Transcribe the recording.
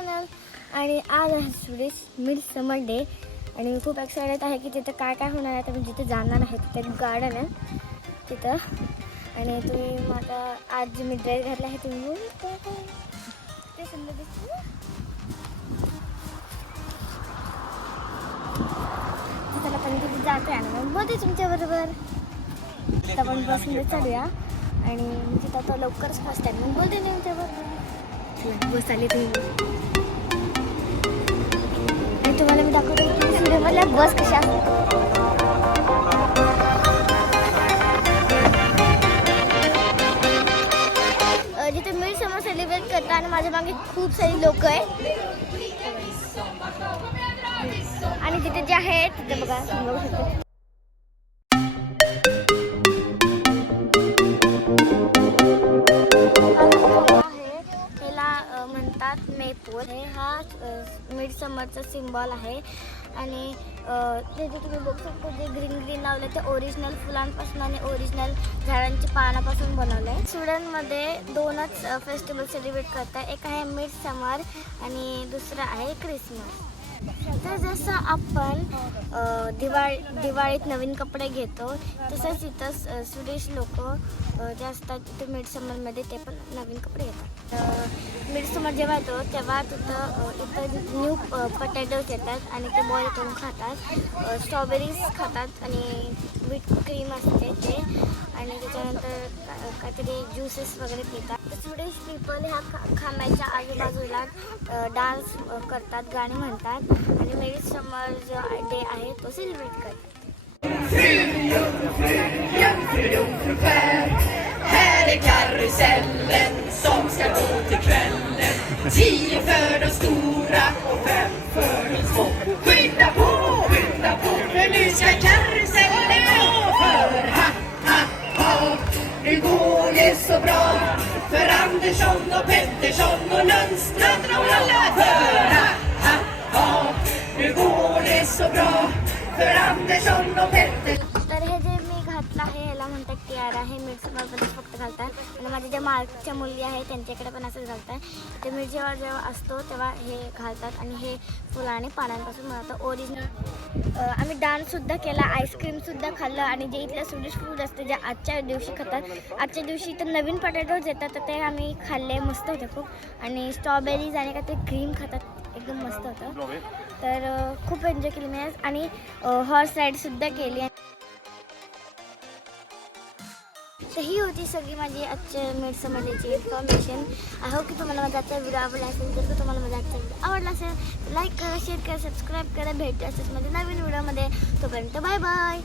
Channel. आणि आज आहे सुरेश मिड समर डे आणि मी खूप एक्सायटेड आहे की तिथं काय काय होणार आहे. तर मी जिथे जाणार आहे तिथे गार्डन आहे तिथं. आणि तुम्ही माझा आज जे मी ड्रेस घातला आहे तुम्ही ते सुंदर दिसते. तिथं आपण तिथे जातो आहे ना मध्ये तुमच्याबरोबर. तिथं आपण बसमध्ये चालूया आणि तिथं आता लवकरच फर्स्ट टाइम मग बोलते नाही तुमच्याबरोबर. बस आली तुम्ही आणि तुम्हाला मी दाखवतो की सूर्यमधल्या बस कशा असतात. जिथे मिड समर सेलिब्रेट करतात आणि माझ्या मागे खूप सारी लोक आहेत आणि तिथे जे आहेत तिथे बघा तुम्ही बघू शकता. म्हणतात मेपल हे हा मिड समरचा सिम्बॉल आहे. आणि ते जे तुम्ही बघू शकता जे ग्रीन ग्रीन लावले ते ओरिजिनल फुलांपासून आणि ओरिजिनल झाडांच्या पानापासून बनवलं आहे. स्वीडनमध्ये दोनच फेस्टिवल सेलिब्रेट करतात. एक आहे मिड समर आणि दुसरं आहे क्रिसमस. तर जसं आपण दिवाळीत नवीन कपडे घेतो तसंच इथं स्वीडिश लोक जे असतात तिथे मिड समरमध्ये ते पण नवीन कपडे घेतात. मिड समर जेव्हा येतो तेव्हा इथं न्यू पटॅटोज येतात आणि ते बॉईल करून खातात. स्ट्रॉबेरीज खातात आणि व्हीट क्रीम असते ते आणि त्याच्यानंतर काहीतरी ज्युसेस वगैरे पितात. स्वीडिश पीपल ह्या खांब्याच्या आजूबाजूला डान्स करतात, गाणी म्हणतात आणि मिड समर जो डे आहे तो सेलिब्रेट करतात. Här är karusellen som ska gå till kvällen. 10 för de stora och 5 för de små. Skynda på, för nu ska karusellen gå. För ha, ha, ha, nu går det så bra. För Andersson och Pettersson och Lundstrand och alla. För ha, ha, ha, nu går det så bra. För Andersson och Pettersson. तर हे जे मी घातलं आहे ह्याला म्हणतात Tiara. हे mid समरमध्ये फक्त घालतात आणि माझ्या ज्या मार्कच्या मुली आहेत त्यांच्याकडे पण असंच घालतात. ते मिड जेव्हा असतो तेव्हा हे घालतात आणि हे फुलं आणि पानांपासून बनवतं ओरिजिनल. आम्ही डान्ससुद्धा केला, आईस्क्रीमसुद्धा खाल्लं आणि जे इथलं स्वीडिश फूड असते जे आजच्या दिवशी खातात. आजच्या दिवशी तर नवीन पटॅटोज येतात तर ते आम्ही खाल्ले, मस्त होते खूप. आणि स्ट्रॉबेरीज आणि काहीतरी क्रीम खातात, एकदम मस्त होतं. तर खूप एन्जॉय केली मी आणि हॉर्स राईडसुद्धा केली. तर ही होती सगळी माझी आजच्या मिड समर डेची इन्फॉर्मेशन. आय होप की तुम्हाला माझा आजचा व्हिडिओ आवडला असेल. जर तुम्हाला माझा आजचा व्हिडिओ आवडला असेल तर लाईक करा, शेअर करा, सबस्क्राईब करा. भेटू असेच माझ्या नवीन व्हिडिओमध्ये. तोपर्यंत बाय बाय.